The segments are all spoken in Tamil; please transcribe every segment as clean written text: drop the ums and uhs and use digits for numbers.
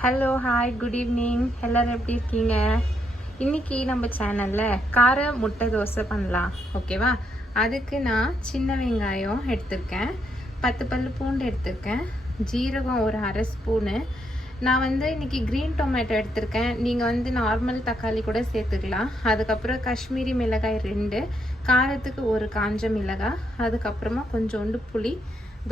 Hello hi good evening. எல்லோரும் எப்படி இருக்கீங்க? இன்றைக்கி நம்ம சேனலில் கார முட்டை தோசை பண்ணலாம், ஓகேவா? அதுக்கு நான் சின்ன வெங்காயம் எடுத்திருக்கேன், 10 பல் பூண்டு எடுத்திருக்கேன், ஜீரகம் ஒரு அரை ஸ்பூனு. நான் இன்றைக்கி க்ரீன் டொமேட்டோ எடுத்திருக்கேன். நீங்கள் நார்மல் தக்காளி கூட சேர்த்துக்கலாம். அதுக்கப்புறம் காஷ்மீரி மிளகாய் 2, காரத்துக்கு ஒரு காஞ்ச மிளகாய், அதுக்கப்புறமா கொஞ்சோண்டு புளி,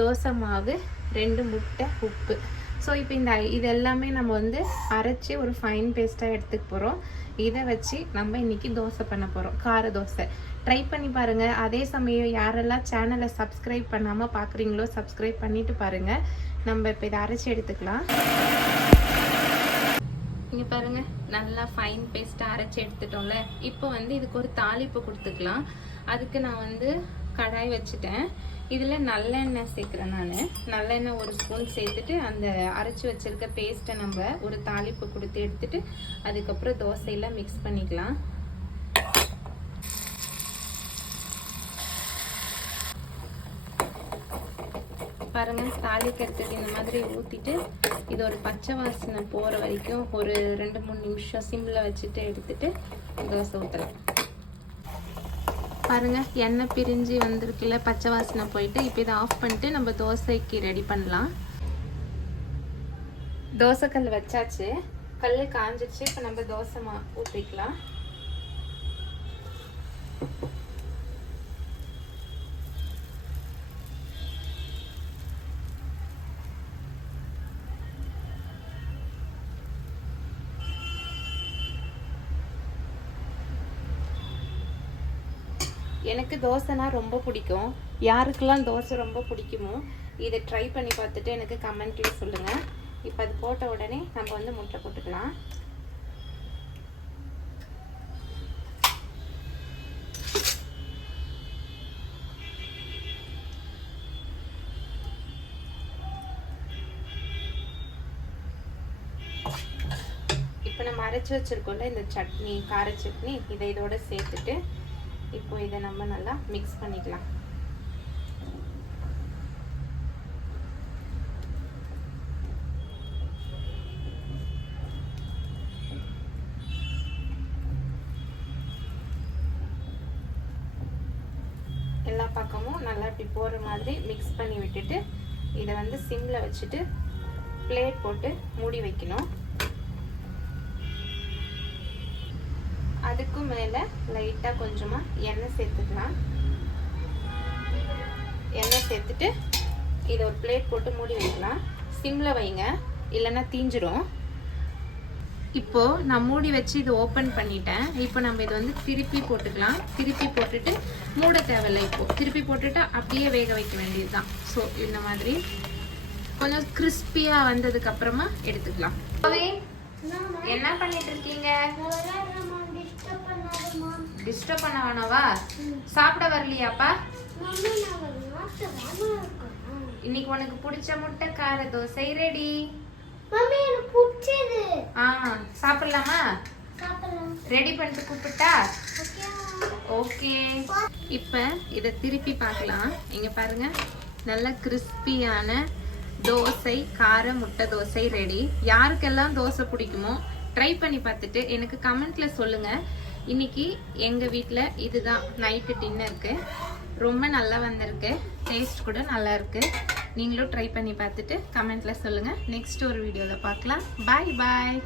தோசை மாவு, 2 முட்டை, உப்பு. ஸோ இப்போ இது எல்லாமே நம்ம அரைச்சி ஒரு ஃபைன் பேஸ்ட்டாக எடுத்துக்க போகிறோம். இதை வச்சு நம்ம இன்றைக்கி தோசை பண்ண போகிறோம், கார தோசை. ட்ரை பண்ணி பாருங்கள். அதே சமயம் யாரெல்லாம் சேனலை சப்ஸ்கிரைப் பண்ணாமல் பார்க்குறீங்களோ சப்ஸ்கிரைப் பண்ணிவிட்டு பாருங்கள். நம்ம இப்போ இதை அரைச்சி எடுத்துக்கலாம். இங்கே பாருங்கள், நல்லா ஃபைன் பேஸ்ட்டாக அரைச்சி எடுத்துட்டோம்ல. இப்போ இதுக்கு ஒரு தாளிப்பு கொடுத்துக்கலாம். அதுக்கு நான் கடாய் வச்சுட்டேன். இதில் நல்லெண்ணெய் சேர்க்குறேன். நான் நல்லெண்ணெய் ஒரு ஸ்பூன் சேர்த்துட்டு அந்த அரைச்சி வச்சுருக்க பேஸ்ட்டை நம்ம ஒரு தாளிப்பு கொடுத்து எடுத்துட்டு அதுக்கப்புறம் தோசையில் மிக்ஸ் பண்ணிக்கலாம். பாருங்கள், தாளிக்கிறதுக்கு இந்த மாதிரி ஊற்றிட்டு இது ஒரு பச்சை வாசனை போகிற வரைக்கும் ஒரு 2-3 நிமிஷம் சிம்மில் வச்சுட்டு எடுத்துட்டு தோசை ஊற்றலாம். பாருங்கள், எண்ணெய் பிரிஞ்சு வந்திருக்குல்ல, பச்சை வாசனை போயிட்டு. இப்போ இதை ஆஃப் பண்ணிட்டு நம்ம தோசைக்கு ரெடி பண்ணலாம். தோசை கல் வச்சாச்சு, கல் காஞ்சிச்சு. இப்போ நம்ம தோசை ஊற்றிக்கலாம். எனக்கு தோசைனா ரொம்ப பிடிக்கும். யாருக்கெல்லாம் தோசை ரொம்ப பிடிக்குமோ இதை ட்ரை பண்ணி பார்த்துட்டு எனக்கு கமெண்ட்ல சொல்லுங்கள். இப்போ அது போட்ட உடனே நம்ம முட்டை போட்டுக்கலாம். இப்போ நம்ம அரைச்சி வச்சிருக்கோம்ல இந்த சட்னி, கார சட்னி, இதை இதோட சேர்த்துட்டு இப்போ இதை நம்ம நல்லா மிக்ஸ் பண்ணிக்கலாம். எல்லா பக்கமும் நல்லா இப்படி போகிற மாதிரி மிக்ஸ் பண்ணி விட்டுட்டு இதை சிம்மில் வச்சுட்டு பிளேட் போட்டு மூடி வைக்கணும். அதுக்கும் மேலே லைட்டாக கொஞ்சமாக எண்ணெய் சேர்த்துக்கலாம். எண்ணெய் சேர்த்துட்டு இதை ஒரு பிளேட் போட்டு மூடி வைக்கலாம். சிம்மில் வைங்க, இல்லைன்னா தீஞ்சிரும். இப்போது நான் மூடி வச்சு இதை ஓப்பன் பண்ணிட்டேன். இப்போ நம்ம இதை திருப்பி போட்டுக்கலாம். திருப்பி போட்டுட்டு மூட தேவையில்லை. இப்போது திருப்பி போட்டுட்டு அப்படியே வேக வைக்க வேண்டியது தான். ஸோ இந்த மாதிரி கொஞ்சம் கிறிஸ்பியாக வந்ததுக்கப்புறமா எடுத்துக்கலாம். என்ன பண்ணிட்டு இருக்கீங்க? டிஸ்டர்ப் பண்ண வேணாவா? சாப்பிட வரலையாப்பா? இன்னைக்கு உனக்கு பிடிச்ச முட்டை கார தோசை ரெடி. சாப்பிடலாமா? ரெடி பண்ணிட்டு கூப்பிட்டா? ஓகே. இப்போ இதை திருப்பி பார்க்கலாம். இங்க பாருங்க, நல்ல கிறிஸ்பியான தோசை, கார முட்டை தோசை ரெடி. யாருக்கெல்லாம் தோசை பிடிக்குமோ ட்ரை பண்ணி பார்த்துட்டு எனக்கு கமெண்ட்ல சொல்லுங்க. இன்னைக்கு எங்கள் வீட்டில் இதுதான் நைட்டு டின்னருக்கு. ரொம்ப நல்லா வந்திருக்கு, டேஸ்ட் கூட நல்லா இருக்கு. நீங்களும் ட்ரை பண்ணி பார்த்துட்டு கமெண்ட்ல சொல்லுங்கள். நெக்ஸ்ட் ஒரு வீடியோவில் பார்க்கலாம். பாய் பாய்.